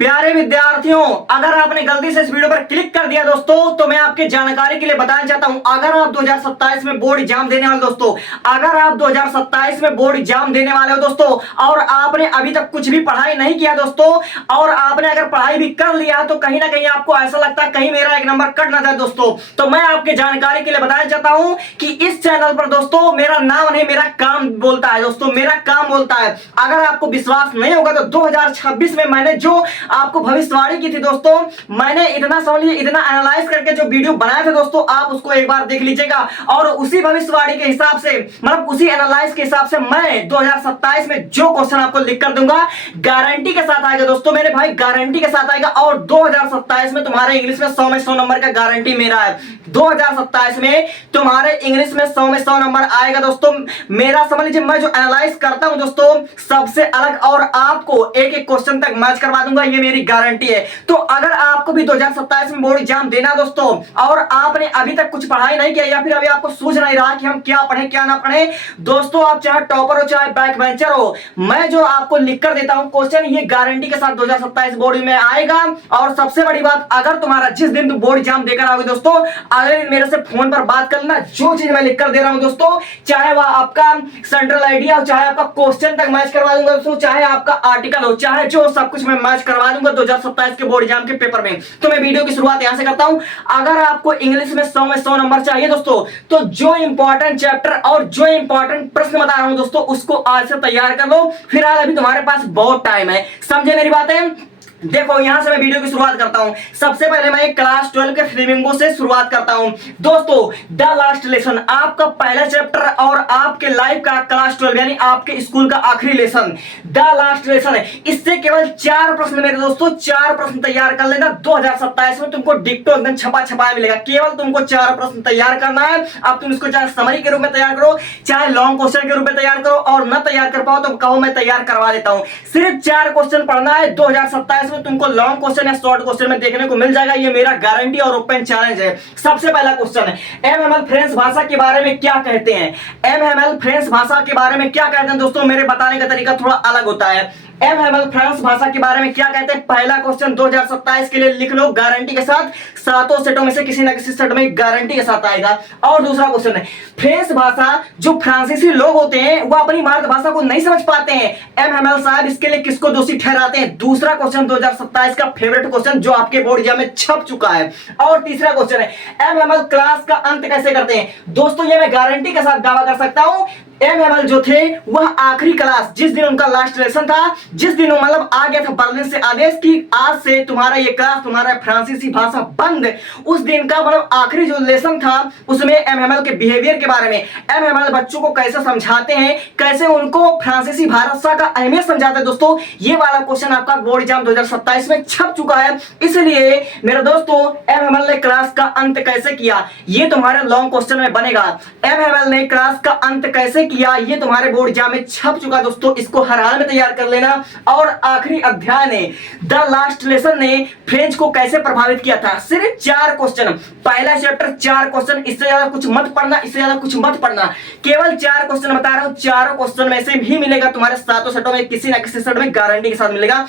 प्यारे विद्यार्थियों, अगर आपने गलती से इस वीडियो पर क्लिक कर दिया दोस्तों, तो मैं आपके जानकारी के लिए बताना चाहता हूं, अगर आप 2027 में बोर्ड एग्जाम देने वाले दोस्तों, अगर आप 2027 में बोर्ड एग्जाम देने वाले हो दोस्तों, और आपने अभी तक कुछ भी पढ़ाई नहीं किया दोस्तों, और आपने अगर पढ़ाई भी कर लिया तो कहीं ना कहीं आपको ऐसा लगता है कहीं मेरा एक नंबर कट ना जाए दोस्तों, तो मैं आपके जानकारी के लिए बताना चाहता हूं कि इस चैनल पर दोस्तों मेरा नाम नहीं, मेरा काम बोलता है दोस्तों, मेरा काम बोलता है। अगर आपको विश्वास नहीं होगा तो 2026 में मैंने जो आपको भविष्यवाणी की थी दोस्तों, मैंने इतना समझिए, इतना एनालाइज करके जो वीडियो बनाया था दोस्तों, आप उसको एक बार देख लीजिएगा, और उसी भविष्यवाणी के हिसाब से, मतलब उसी एनालाइज के हिसाब से मैं 2027 में जो क्वेश्चन आपको लिख कर दूंगा, गारंटी के साथ आएगा दोस्तों मेरे भाई, गारंटी के साथ आएगा। और 2027 में तुम्हारे इंग्लिश में 100 में 100 नंबर का गारंटी मेरा है। 2027 में तुम्हारे इंग्लिश में 100 में 100 नंबर आएगा दोस्तों मेरा। समझ लीजिए, मैं जो एनालाइज करता हूं दोस्तों सबसे अलग, और आपको एक एक क्वेश्चन तक मैच करवा दूंगा, ये मेरी गारंटी है। तो अगर आपको भी 2027 में बोर्ड एग्जाम देना दोस्तों, और आपने अभी तक कुछ पढ़ाई नहीं किया, या फिर अभी आपको सूझ नहीं रहा कि हम क्या पढ़े क्या ना पढ़े दोस्तों, आप चाहे टॉपर हो चाहे बैक बेंचर हो, मैं जो आपको लिख कर देता हूं क्वेश्चन, ये गारंटी के साथ 2027 बोर्ड में आएगा। और सबसे बड़ी बात, अगर तुम्हारा जिस दिन तुम बोर्ड एग्जाम देकर आओगे दोस्तों, अगले दिन मेरे से फोन पर बात करना, जो चीज मैं लिख कर दे रहा हूं दोस्तों, चाहे वह आपका सेंट्रल आइडिया हो, चाहे आपका क्वेश्चन तक मैच करवा दूंगा दोस्तों, चाहे आपका आर्टिकल हो, चाहे जो सब कुछ मैं मैच करवा दूंगा 2027 के बोर्ड एग्जाम के पेपर में। तो मैं वीडियो की शुरुआत यहां से करता हूं। अगर आपको इंग्लिश में 100 में 100 नंबर चाहिए दोस्तों, तो जो इंपॉर्टेंट चैप्टर और जो इंपॉर्टेंट प्रश्न बता रहा हूं दोस्तों, उसको आज से तैयार कर लो। फिलहाल अभी तुम्हारे पास बहुत टाइम है, समझे मेरी बातें। देखो, यहां से मैं वीडियो की शुरुआत करता हूं। सबसे पहले मैं क्लास 12 के फ्लेमिंगो से शुरुआत करता हूं दोस्तों। द लास्ट लेसन, आपका पहला चैप्टर और आपके लाइफ का क्लास 12 यानी आपके स्कूल का आखिरी लेसन, द लास्ट लेसन है। इससे केवल 4 प्रश्न मेरे दोस्तों, 4 प्रश्न तैयार कर लेना। 2027 में तुमको डिक्टो एकदम छपा छपाया मिलेगा, केवल तुमको 4 प्रश्न तैयार करना है। अब तुम इसको चाहे समरी के रूप में तैयार करो, चाहे लॉन्ग क्वेश्चन के रूप में तैयार करो, और न तैयार कर पाओ तो कहो मैं तैयार करवा देता हूं। सिर्फ 4 क्वेश्चन पढ़ना है। 2027 में तुमको लॉन्ग क्वेश्चन या शॉर्ट क्वेश्चन में देखने को मिल जाएगा, ये मेरा गारंटी और ओपन चैलेंज है। सबसे पहला क्वेश्चन है, एमएमएल फ्रेंच भाषा के बारे में क्या कहते हैं। एमएमएल फ्रेंच भाषा के बारे में क्या कहते हैं दोस्तों, मेरे बताने का तरीका थोड़ा अलग होता है। एमएमएल फ्रांस भाषा के बारे में क्या कहते हैं, पहला क्वेश्चन 2027 के लिए लिख लो गारंटी के साथ, 7 सेटों में से किसी ना किसी सेट में गारंटी के साथ आएगा। और दूसरा क्वेश्चन है, फ्रेंच भाषा, जो फ्रांसीसी लोग होते हैं वो अपनी मातृभाषा को नहीं समझ पाते हैं, एमएमएल साहब इसके लिए किसको दोषी ठहराते हैं। दूसरा क्वेश्चन 2027 का फेवरेट क्वेश्चन जो आपके बोर्ड एग्जाम में छप चुका है। और तीसरा क्वेश्चन है, एमएमएल क्लास का अंत कैसे करते हैं दोस्तों, ये मैं गारंटी के साथ दावा कर सकता हूं। एमएमएल जो थे वह आखिरी क्लास, जिस दिन उनका लास्ट लेसन था, जिस दिन मतलब आ गया था बर्लिन से आदेश की आज से तुम्हारा ये क्लास, तुम्हारा फ्रांसीसी भाषा बंद, उस दिन का मतलब आखिरी जो लेसन था उसमें एमएमएल के बिहेवियर के बारे में, एमएमएल बच्चों को कैसे समझाते हैं, कैसे उनको फ्रांसीसी भाषा का अहमियत समझाते हैं दोस्तों, ये वाला क्वेश्चन आपका बोर्ड एग्जाम 2027 में छप चुका है। इसलिए मेरे दोस्तों, एमएमएल ने क्लास का अंत कैसे किया, ये तुम्हारे लॉन्ग क्वेश्चन में बनेगा। एमएमएल ने क्लास का अंत कैसे किया, ये तुम्हारे बोर्ड एग्जाम में छप चुका दोस्तों, इसको हर हाल में तैयार कर लेना। और आखिरी अध्याय ने, द लास्ट लेसन ने फ्रेंच को कैसे प्रभावित किया था, सिर्फ 4 क्वेश्चन, पहला चैप्टर 4 क्वेश्चन, इससे ज्यादा कुछ मत पढ़ना, इससे ज्यादा कुछ मत पढ़ना, केवल 4 क्वेश्चन बता रहा हूं। 4 क्वेश्चन में से भी मिलेगा तुम्हारे 7 सेटों में किसी ना किसी सेट में गारंटी के साथ मिलेगा।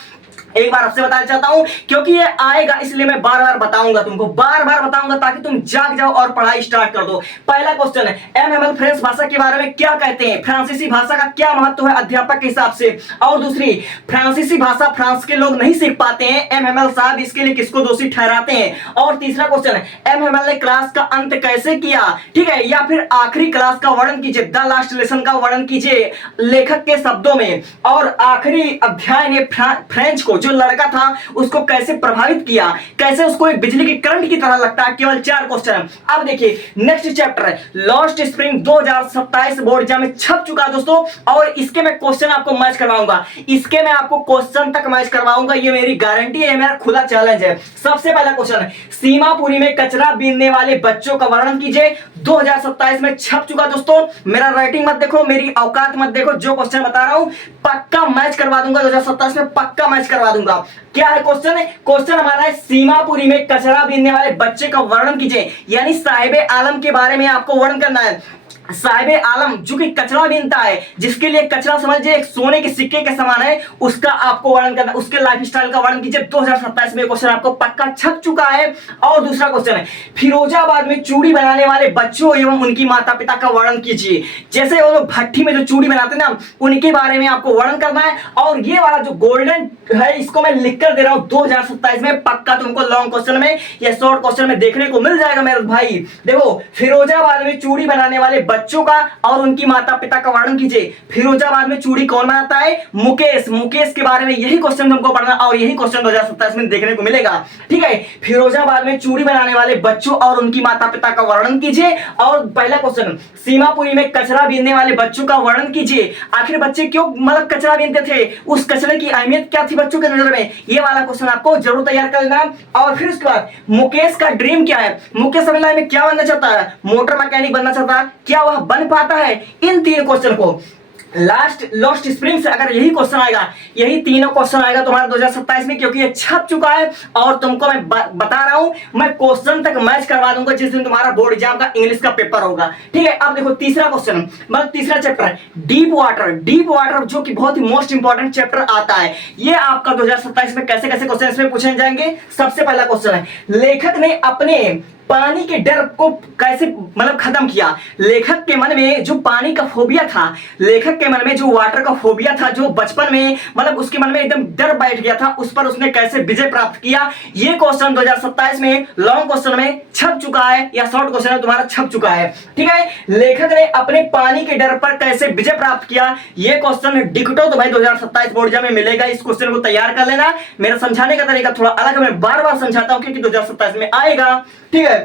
एक बार आपसे बताना चाहता हूं, क्योंकि ये आएगा इसलिए मैं बार बार बताऊंगा तुमको, बार बार बताऊंगा ताकि तुम जाग जाओ और पढ़ाई स्टार्ट कर दो। पहला क्वेश्चन है, एमएमएल फ्रेंच भाषा के बारे में क्या कहते हैं, फ्रांसीसी भाषा का क्या महत्व है अध्यापक के हिसाब से। और दूसरी, फ्रांसीसी भाषा फ्रांस के लोग नहीं सीख पाते हैं, एमएमएल साहब इसके लिए किसको दोषी ठहराते हैं। और तीसरा क्वेश्चन है, एमएमएल ने क्लास का अंत कैसे किया, ठीक है, या फिर आखिरी क्लास का वर्णन कीजिए, द लास्ट लेसन का वर्णन कीजिए लेखक के शब्दों में। और आखिरी अध्याय ने फ्रेंच को, जो लड़का था, उसको कैसे प्रभावित किया, कैसे उसको एक बिजली की करंट की तरह लगता है। केवल 4 क्वेश्चन। अब देखिए नेक्स्ट चैप्टर है लॉस्ट स्प्रिंग, 2027 बोर्ड एग्जाम में छप चुका है दोस्तों, और इसके मैं क्वेश्चन आपको मैच करवाऊंगा, इसके मैं आपको क्वेश्चन तक मैच करवाऊंगा, ये मेरी गारंटी है, मेरा खुला चैलेंज है। सबसे पहला क्वेश्चन है, सीमापुरी में कचरा बीनने वाले बच्चों का वर्णन कीजिए। 2027 में छप चुका दोस्तों, मेरा राइटिंग मत देखो, मेरी औकात मत देखो, जो क्वेश्चन बता रहा हूं पक्का मैच करवा दूंगा, 2027 में पक्का मैच करवा दूंगा। क्या है क्वेश्चन, है क्वेश्चन हमारा है, सीमापुरी में कचरा बीनने वाले बच्चे का वर्णन कीजिए, यानी साहिब आलम के बारे में आपको वर्णन करना है। साहिबे आलम जो कि कचरा बीनता है, जिसके लिए कचरा समझिए एक सोने के सिक्के के समान है, उसका आपको वर्णन करना, उसके लाइफस्टाइल का वर्णन कीजिए। 2027 में क्वेश्चन आपको पक्का छप चुका है। और दूसरा क्वेश्चन है, फिरोजाबाद में चूड़ी बनाने वाले बच्चों एवं उनकी माता पिता का वर्णन कीजिए। जैसे वो लोग भट्टी में जो चूड़ी बनाते हैं ना, उनके बारे में आपको वर्णन करना है। और ये वाला जो गोल्डन है, इसको मैं लिख कर दे रहा हूं, 2027 में पक्का तुमको लॉन्ग क्वेश्चन में या शॉर्ट क्वेश्चन में देखने को मिल जाएगा मेरे भाई। देखो, फिरोजाबाद में चूड़ी बनाने वाले बच्चों का और उनकी माता पिता का वर्णन कीजिए। फिरोजाबाद में चूड़ी कौन बनाता है? मुकेश। मुकेश के बारे में यही क्वेश्चन तुमको पढ़ना और यही क्वेश्चन 2027 में देखने को मिलेगा। ठीक है, फिरोजाबाद में चूड़ी बनाने वाले बच्चों और उनकी माता पिता का वर्णन कीजिए। और पहला क्वेश्चन, सीमापुरी में कचरा बीनने वाले बच्चों का वर्णन कीजिए। आखिर बच्चे क्यों मतलब कचरा बीनते थे, उस कचरे की अहमियत क्या थी बच्चों के नजर में, ये वाला क्वेश्चन आपको जरूर तैयार कर लेना। और फिर उसके बाद, मुकेश का ड्रीम क्या है? मुकेश अपनी लाइफ में क्या बनना चाहता है? मोटर मैकेनिक बनना चाहता है, क्या वह बन पाता है? इन तीन क्वेश्चन को लॉस्ट स्प्रिंग से अगर यही क्वेश्चन आएगा, यही तीनों क्वेश्चन आएगा तुम्हारा 2027 में, क्योंकि ये छप चुका है। और तुमको मैं बता रहा हूं, मैं क्वेश्चन तक मैच करवा दूंगा जिस दिन तुम्हारा बोर्ड एग्जाम का इंग्लिश का पेपर होगा। ठीक है, अब देखो तीसरा क्वेश्चन, मतलब तीसरा chapter, deep water. Deep water जो कि बहुत ही मोस्ट इंपॉर्टेंट चैप्टर आता है, ये आपका 2027 में कैसे कैसे क्वेश्चन इसमें पूछे जाएंगे। सबसे पहला क्वेश्चन है, लेखक ने अपने पानी के डर को कैसे मतलब खत्म किया। लेखक के मन में जो पानी का फोबिया था, लेखक के मन में जो वाटर का फोबिया था, जो बचपन में मतलब उसके मन में एकदम डर बैठ गया था, उस पर उसने कैसे विजय प्राप्त किया। ये क्वेश्चन 2027 में लॉन्ग क्वेश्चन में छप चुका है या शॉर्ट क्वेश्चन में तुम्हारा छप चुका है। ठीक है, लेखक ने अपने पानी के डर पर कैसे विजय प्राप्त किया, ये क्वेश्चन डिक्टो तो भाई 2027 बोर्ड एग्जाम में मिलेगा। इस क्वेश्चन को तैयार कर लेना। मेरा समझाने का तरीका थोड़ा अलग है, मैं बार बार समझाता हूं क्योंकि 2027 में आएगा। ठीक है,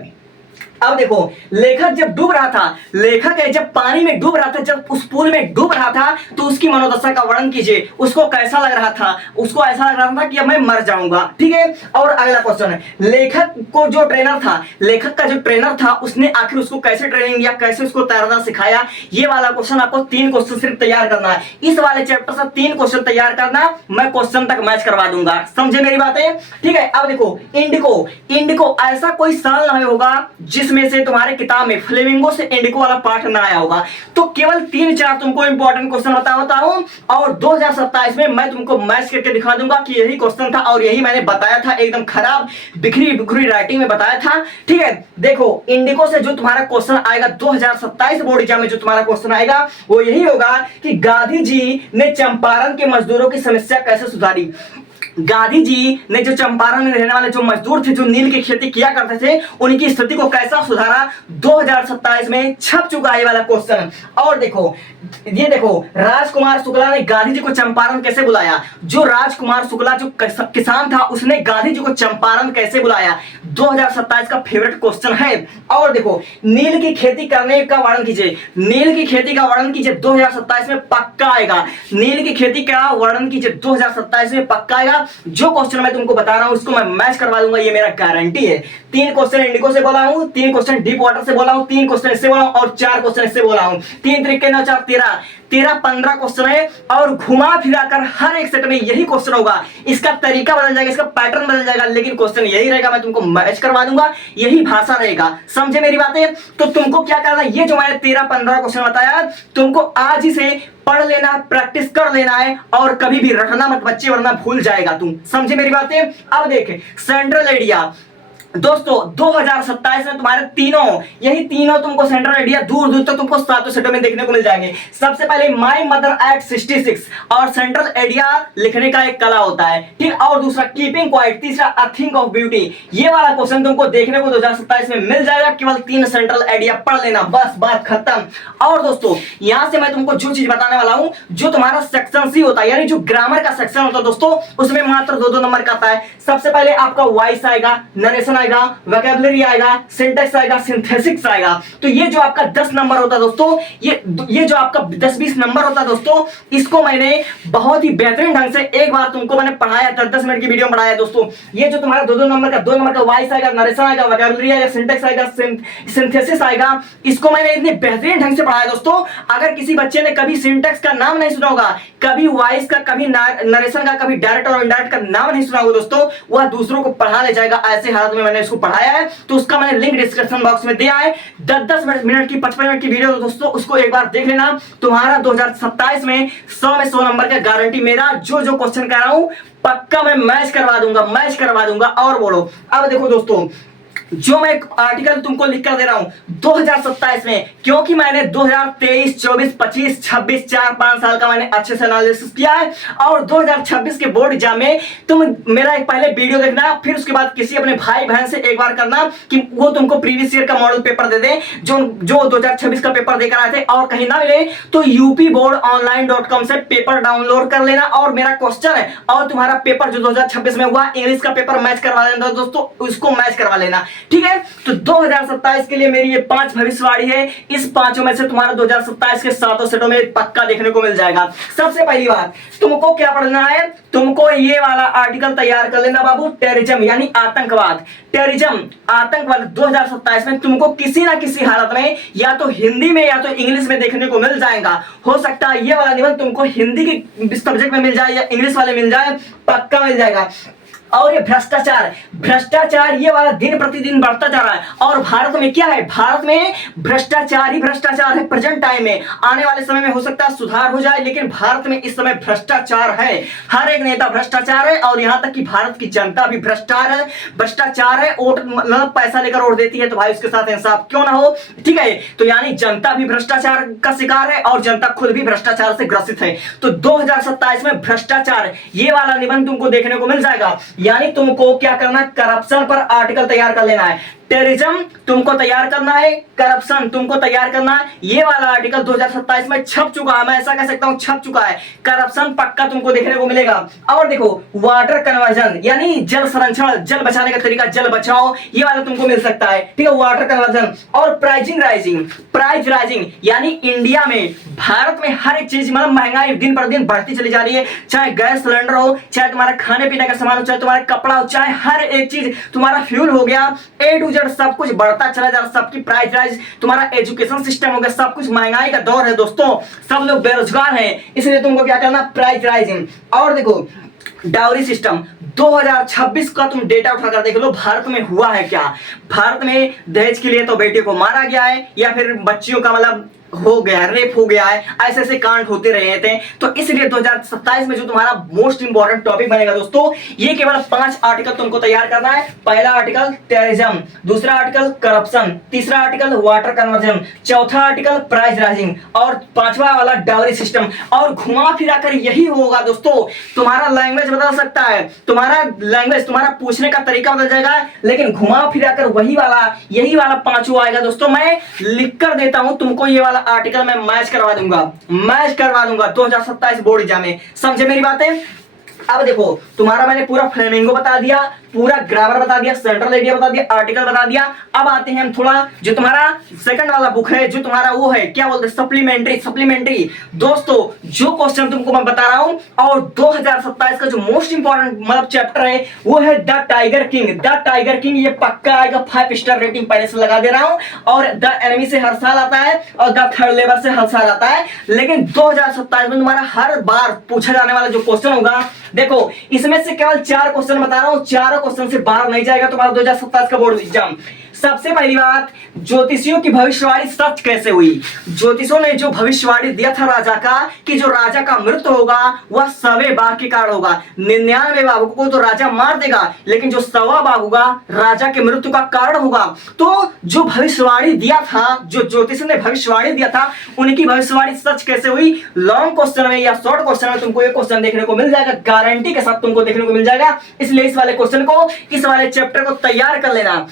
अब देखो, लेखक जब डूब रहा था, लेखक है जब पानी में डूब रहा था, जब उस पूल में डूब रहा था, तो उसकी मनोदशा का वर्णन कीजिए। उसको कैसा लग रहा था? उसको ऐसा लग रहा था कि अब मैं मर जाऊंगा। ठीक है, और अगला क्वेश्चन है, लेखक को जो ट्रेनर था, लेखक का जो ट्रेनर था, उसने आखिर उसको कैसे ट्रेनिंग दिया, कैसे उसको तैरना सिखाया। ये वाला क्वेश्चन आपको 3 क्वेश्चन सिर्फ तैयार करना है। इस वाले चैप्टर से 3 क्वेश्चन तैयार करना, मैं क्वेश्चन तक मैच करवा दूंगा। समझे मेरी बातें? ठीक है, अब देखो, इंडिको। इंडिको ऐसा कोई साल नहीं होगा जिसमें से तुम्हारे किताब में फ्लेमिंगो से इंडिको वाला पार्ट ना आया होगा। तो केवल 3-4 तुमको इंपॉर्टेंट क्वेश्चन बताता हूं और 2027 में मैं तुमको मैच करके दिखा दूंगा कि यही क्वेश्चन था और यही मैंने बताया था, एकदम खराब बिखरी बिखरी राइटिंग में बताया था। ठीक है, देखो, इंडिको से जो तुम्हारा क्वेश्चन आएगा 2027 बोर्ड एग्जाम में, जो तुम्हारा क्वेश्चन आएगा वो यही होगा कि गांधी जी ने चंपारण के मजदूरों की समस्या कैसे सुधारी। गांधी जी ने जो चंपारण में रहने वाले जो मजदूर थे, जो नील की खेती किया करते थे, उनकी स्थिति को कैसा सुधारा, 2027 में छप चुका है ये वाला क्वेश्चन। और देखो, ये देखो, राजकुमार शुक्ला ने गांधी जी को चंपारण कैसे बुलाया। जो राजकुमार शुक्ला जो किसान था, उसने गांधी जी को चंपारण कैसे बुलाया, 2027 का फेवरेट क्वेश्चन है। और देखो, नील की खेती करने का वर्णन कीजिए। नील की खेती का वर्णन कीजिए, 2027 में पक्का आएगा। नील की खेती का वर्णन कीजिए, 2027 में पक्का आएगा। जो क्वेश्चन मैं तुमको बता रहा हूं उसको मैं मैच करवा दूंगा, ये मेरा गारंटी है। 3 क्वेश्चन इंडिको से बोला हूं, 3 क्वेश्चन डीप वाटर से बोला हूं, 3 क्वेश्चन इससे बोला हूं और 4 क्वेश्चन इससे बोला हूं। 3 तरीके 9 4 13 15 क्वेश्चन है और घुमा फिरा कर हर एक सेट में यही क्वेश्चन होगा। इसका तरीका बदल जाएगा, इसका पैटर्न बदल जाएगा, लेकिन क्वेश्चन यही रहेगा। मैं तुमको मैच करवा दूंगा, यही भाषा रहेगा। समझे मेरी बातें? तो तुमको क्या करना है, ये जो मैंने 13-15 क्वेश्चन बताया, तुमको आज ही से पढ़ लेना, प्रैक्टिस कर लेना है और कभी भी रटना मत बच्चे, वरना भूल जाएगा तुम। समझे मेरी बातें? अब देख, सेंट्रल एरिया दोस्तों 2027 में तुम्हारे यही तीनों तुमको सेंट्रल एरिया दूर दूर तक तुमको 7 सेटों में देखने को मिल जाएंगे। सबसे पहले माय मदर एट 66 और सेंट्रल एरिया लिखने का एक कला होता है, ठीक। और दूसरा कीपिंग क्वाइट, तीसरा अ थिंग ऑफ ब्यूटी। ये वाला क्वेश्चन तुमको देखने को 2027 में मिल जाएगा। केवल 3 सेंट्रल एरिया पढ़ लेना, बस बात खत्म। और दोस्तों यहां से मैं तुमको जो चीज बताने वाला हूं, जो तुम्हारा सेक्शन सी होता है, यानी जो ग्रामर का सेक्शन होता है दोस्तों, उसमें मात्र 2-2 नंबर का आता है। सबसे पहले आपका वॉइस आएगा, नरेशन आएगा, वोकैबुलरी आएगा, सिंटैक्स आएगा, सिंथेसिस आएगा। तो ये जो आपका 10 नंबर होता है दोस्तों, ये जो आपका 10-20 नंबर होता है दोस्तों, इसको मैंने बहुत ही बेहतरीन ढंग से एक बार तुमको मैंने पढ़ाया, 10-10 मिनट की वीडियो में पढ़ाया दोस्तों। ये जो तुम्हारा 2-2 नंबर का 2 नंबर का वॉइस आएगा, नरेशन आएगा, वोकैबुलरी आएगा, सिंटैक्स आएगा, सिंथेसिस आएगा, इसको मैंने इतने बेहतरीन ढंग से पढ़ाया दोस्तों। अगर किसी बच्चे ने कभी सिंटैक्स का नाम नहीं सुना होगा, कभी वॉइस का, कभी नरेशन का, कभी डायरेक्ट और इनडायरेक्ट का नाम नहीं सुना होगा दोस्तों, वह दूसरों को पढ़ा ले जाएगा। ऐसे हालत में मैंने मैंने इसको पढ़ाया है, तो उसका मैंने लिंक डिस्क्रिप्शन बॉक्स में दिया है। 10-10 मिनट की 55 मिनट की वीडियो दोस्तों, उसको एक बार देख लेना। तुम्हारा 2027 में 100 में 100 नंबर का गारंटी मेरा। जो जो क्वेश्चन कर रहा हूं पक्का मैं मैच करवा दूंगा। और बोलो, अब देखो दोस्तों, जो मैं आर्टिकल तुमको लिख कर दे रहा हूं 2027 में, क्योंकि मैंने 2023, 24, 25, 26 4-5 साल का मैंने अच्छे से एनालिसिस किया है। और 2026 के बोर्ड एग्जाम में तुम मेरा एक पहले वीडियो देखना, फिर उसके बाद किसी अपने भाई बहन से एक बार करना कि वो तुमको प्रीवियस ईयर का मॉडल पेपर दे दे, जो 2026 का पेपर देकर आए थे। और कहीं ना मिले तो upboardonline.com से पेपर डाउनलोड कर लेना और मेरा क्वेश्चन है और तुम्हारा पेपर जो 2026 में हुआ इंग्लिश का पेपर मैच करवा लेना दोस्तों, उसको मैच करवा लेना, ठीक है। तो 2027 के लिए मेरी ये 5 भविष्यवाणी है। इस 5 में से तुम्हारा 2027 के 7 सेटों में पक्का देखने को मिल जाएगा। सबसे पहली बात, तुमको क्या पढ़ना है, तुमको ये वाला आर्टिकल तैयार कर लेना बाबू, टेररिज्म यानी आतंकवाद। टेररिज्म आतंकवाद 2027 में तुमको किसी ना किसी हालत में या तो हिंदी में या तो इंग्लिश में देखने को मिल जाएगा। हो सकता है ये वाला निबंध तुमको हिंदी के सब्जेक्ट में मिल जाए या इंग्लिश वाले मिल जाए, पक्का मिल जाएगा। और ये भ्रष्टाचार ये वाला दिन प्रतिदिन बढ़ता जा रहा है। और भारत में क्या है, भारत में भ्रष्टाचार ही भ्रष्टाचार है। प्रेजेंट टाइम में, आने वाले समय में हो सकता है सुधार हो जाए, लेकिन भारत में इस समय भ्रष्टाचार है। हर एक नेता भ्रष्टाचार है और यहां तक कि भारत की जनता भी भ्रष्टाचार है। वोट मतलब पैसा लेकर वोट देती है, तो भाई उसके साथ इंसाफ क्यों ना हो, ठीक है। तो यानी जनता भी भ्रष्टाचार का शिकार है और जनता खुद भी भ्रष्टाचार से ग्रसित है। तो 2027 में भ्रष्टाचार ये वाला निबंध तुमको देखने को मिल जाएगा। यानी तुमको क्या करना, करप्शन पर आर्टिकल तैयार कर लेना है। टेररिज्म तुमको तैयार करना है, करप्शन तुमको तैयार करना है। ये वाला आर्टिकल 2027 में छप चुका है, मैं ऐसा कह सकता हूं छप चुका है। करप्शन पक्का तुमको देखने को मिलेगा। और देखो, वाटर कन्वर्जन यानी जल संरक्षण, जल बचाने का तरीका, जल बचाओ, ये वाला तुमको मिल सकता है, ठीक है, वाटर कन्वर्जन। और प्राइस राइजिंग यानी इंडिया में, भारत में हर एक चीज मतलब महंगाई दिन पर दिन बढ़ती चली जा रही है। चाहे गैस सिलेंडर हो, चाहे तुम्हारा खाने पीने का सामान हो, चाहे तुम्हारा कपड़ा हो, चाहे हर एक चीज, तुम्हारा फ्यूल हो गया, ए टू जेड सब कुछ बढ़ता चला जा रहा है। सबकी प्राइस राइज, तुम्हारा एजुकेशन सिस्टम हो गया, सब कुछ महंगाई का दौर है दोस्तों, सब लोग बेरोजगार हैं, इसलिए तुमको क्या करना, प्राइस राइजिंग। और देखो, डाउरी सिस्टम 2026 का तुम डेटा उठाकर देख लो, भारत में हुआ है क्या। भारत में दहेज के लिए तो बेटियों को मारा गया है, या फिर बच्चियों का मतलब हो गया, रेप हो गया है, ऐसे ऐसे कांड होते रहे थे। तो इसलिए 2027 में जो तुम्हारा मोस्ट इंपॉर्टेंट टॉपिक बनेगा दोस्तों, ये केवल 5 आर्टिकल तुमको तैयार करना है। पहला आर्टिकल टेररिज्म, दूसरा आर्टिकल करप्शन, तीसरा आर्टिकल वाटर कन्वर्जन, चौथा आर्टिकल प्राइस राइजिंग और 5वां वाला डाउरी सिस्टम। और घुमा फिरा कर यही होगा दोस्तों, तुम्हारा लैंग्वेज बदल सकता है, तुम्हारा लैंग्वेज, तुम्हारा पूछने का तरीका बदल जाएगा, लेकिन घुमा फिरा कर यही वाला 5वां आएगा दोस्तों। मैं लिख कर देता हूं तुमको, ये वाला आर्टिकल मैं मैच करवा दूंगा 2027 बोर्ड एग्जाम में। समझे मेरी बातें। अब देखो, तुम्हारा मैंने पूरा फ्लेमिंगो बता दिया, पूरा ग्रामर बता दिया, सेंट्रल एरिया बता दिया, आर्टिकल बता दिया। अब आते हैं हम थोड़ा, जो तुम्हारा सेकंड वाला बुक है, जो तुम्हारा वो है, क्या बोलते हैं, सप्लीमेंट्री दोस्तों। जो क्वेश्चन तुमको मैं बता रहा हूं, और 2027 का जो मोस्ट इंपॉर्टेंट मतलब चैप्टर है, वो है द टाइगर किंग। ये पक्का आएगा, 5 स्टार रेटिंग पहले से लगा दे रहा हूं। और द एनिमी से हर साल आता है और द थर्ड लेवल से हर साल आता है, लेकिन 2027 में तुम्हारा हर बार पूछा जाने वाला जो क्वेश्चन होगा, देखो इसमें से केवल 4 क्वेश्चन बता रहा हूं, चारों क्वेश्चन से बाहर नहीं जाएगा तुम्हारा 2027 का बोर्ड एग्जाम। सबसे पहली बात, ज्योतिषियों की भविष्यवाणी सच कैसे हुई। ज्योतिषों ने जो भविष्यवाणी दिया था राजा का, कि जो राजा का मृत्यु होगा वह 100वें बाघ के कारण होगा। 99 बाघों को तो राजा मार देगा, लेकिन जो 100वां बाघ होगा राजा के मृत्यु का कारण होगा। तो जो भविष्यवाणी दिया था, जो ज्योतिष ने भविष्यवाणी दिया था, उनकी भविष्यवाणी सच कैसे हुई। लॉन्ग क्वेश्चन में या शॉर्ट क्वेश्चन में तुमको ये क्वेश्चन देखने को मिल जाएगा, गारंटी के साथ तुमको देखने को मिल जाएगा। इसलिए इस वाले क्वेश्चन को, इस वाले चैप्टर को तैयार कर लेना।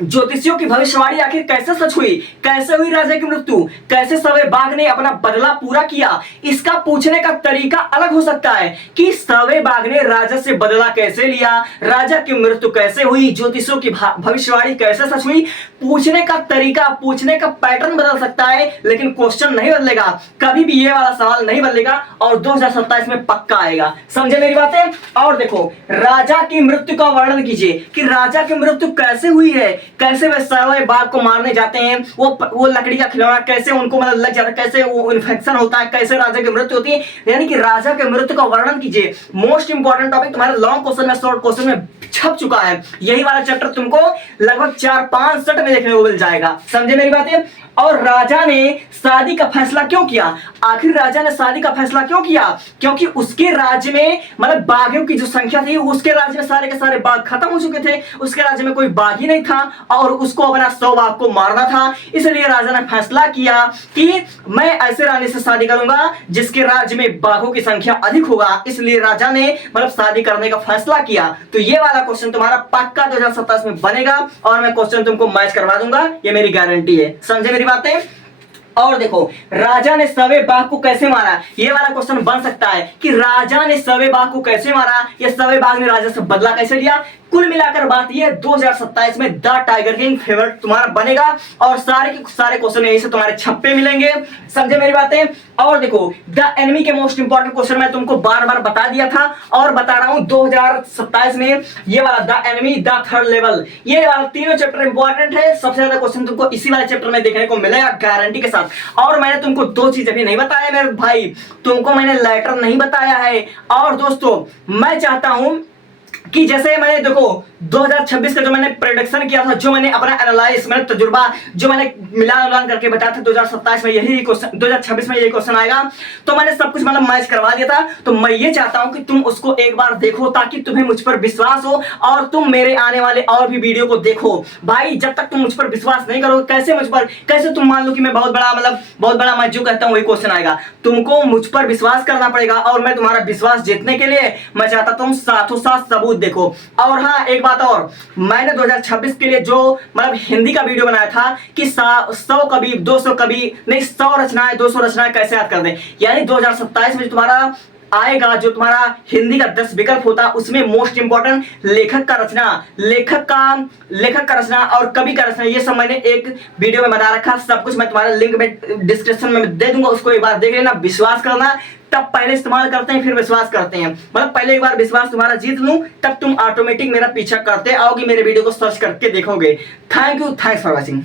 ज्योतिषियों की भविष्यवाणी आखिर कैसे सच हुई, कैसे हुई राजा की मृत्यु, कैसे 100वें बाघ ने अपना बदला पूरा किया, इसका पूछने का तरीका अलग हो सकता है कि 100वें बाघ ने राजा से बदला कैसे लिया, राजा की मृत्यु कैसे हुई, ज्योतिषियों की भविष्यवाणी कैसे सच हुई। पूछने का तरीका, पूछने का पैटर्न बदल सकता है, लेकिन क्वेश्चन नहीं बदलेगा, कभी भी ये वाला सवाल नहीं बदलेगा और 2027 में पक्का आएगा। समझे मेरी बातें। और देखो, राजा की मृत्यु का वर्णन कीजिए कि राजा की मृत्यु कैसे हुई है, कैसे वे 100वें बाघ को मारने जाते हैं, वो लकड़ी का खिलौना कैसे उनको मतलब लग जाता है, कैसे वो इन्फेक्शन होता है, कैसे राजा की मृत्यु होती है, यानी कि राजा के मृत्यु का वर्णन कीजिए। मोस्ट इंपॉर्टेंट टॉपिक तुम्हारे लॉन्ग क्वेश्चन में, शॉर्ट क्वेश्चन में छप चुका है। यही वाला चैप्टर तुमको लगभग 4-5 सेट में देखने को मिल जाएगा। समझे मेरी बातें। और राजा ने शादी का फैसला क्यों किया? आखिर राजा ने शादी का फैसला क्यों किया? क्योंकि उसके राज्य में मतलब बाघों की जो संख्या थी, उसके राज्य में सारे के सारे बाघ खत्म हो चुके थे, उसके राज्य में कोई बाघ ही नहीं था और उसको अपना 100 बाघ को मारना था। इसलिए राजा ने फैसला किया कि मैं ऐसे रानी से शादी करूंगा जिसके राज्य में बाघों की संख्या अधिक होगा। इसलिए राजा ने मतलब शादी करने का फैसला किया। तो ये वाला क्वेश्चन तुम्हारा पक्का 2027 में बनेगा और मैं क्वेश्चन तुमको मैच करवा दूंगा, ये मेरी गारंटी है। समझे मेरी बातें। और देखो, राजा ने सवे बाघ को कैसे मारा, ये वाला क्वेश्चन बन सकता है कि राजा ने सवे बाघ को कैसे मारा, या सवे बाघ ने राजा से बदला कैसे लिया। कुल मिलाकर बात ये 2027 में द टाइगर किंग फेवरेट तुम्हारा बनेगा और सारे के सारे क्वेश्चन यही से तुम्हारे छप्पे मिलेंगे। समझे मेरी बातें। और देखो, द एनिमी के मोस्ट इंपॉर्टेंट क्वेश्चन मैं तुमको बार बार बता दिया था और बता रहा हूं 2027 में ये वाला the enemy, the third level, ये वाला तीनों चैप्टर इंपॉर्टेंट है। सबसे ज्यादा क्वेश्चन तुमको इसी वाले चैप्टर में देखने को मिलेगा गारंटी के साथ। और मैंने तुमको 2 चीजें भी नहीं बताया मेरे भाई, तुमको मैंने लेटर नहीं बताया है। और दोस्तों, मैं चाहता हूं कि जैसे मैंने देखो 2026 का जो मैंने प्रेडिक्शन किया था, जो मैंने अपना एनालाइज, मैंने तजुर्बा जो मैंने मिलान करके बताया था 2027 में यही क्वेश्चन, 2026 में यही क्वेश्चन आएगा, तो मैंने सब कुछ मतलब मैच करवा दिया था। तो मैं ये चाहता हूं कि तुम उसको एक बार देखो ताकि तुम्हें मुझ पर विश्वास हो और तुम मेरे आने वाले और भी वीडियो को देखो। भाई जब तक तुम मुझ पर विश्वास नहीं करोगे, कैसे तुम मान लो कि मैं बहुत बड़ा मैं जो कहता हूं वही क्वेश्चन आएगा। तुमको मुझ पर विश्वास करना पड़ेगा और मैं तुम्हारा विश्वास जीतने के लिए मैं चाहता तुम साथों साथ सबूत देखो। और हाँ, एक बात और, मैंने 2026 के लिए जो मतलब हिंदी का वीडियो बनाया था कि 100 कवि 200 कवि नहीं 100 रचनाएं 200 रचनाएं कैसे याद कर दें, यानी 2027 में जो तुम्हारा आएगा, जो तुम्हारा हिंदी का 10 विकल्प होता है उसमें मोस्ट इंपॉर्टेंट लेखक का रचना और कवि का रचना, ये सब मैंने एक वीडियो में बता रखा। सब कुछ मैं तुम्हारे लिंक में डिस्क्रिप्शन में दे दूंगा, उसको एक बार देख लेना, विश्वास करना। तब पहले इस्तेमाल करते हैं फिर विश्वास करते हैं, मतलब पहले एक बार विश्वास तुम्हारा जीत लूं तब तुम ऑटोमेटिक मेरा पीछा करते आओगे, मेरे वीडियो को सर्च करके देखोगे। Thank you, thanks for watching.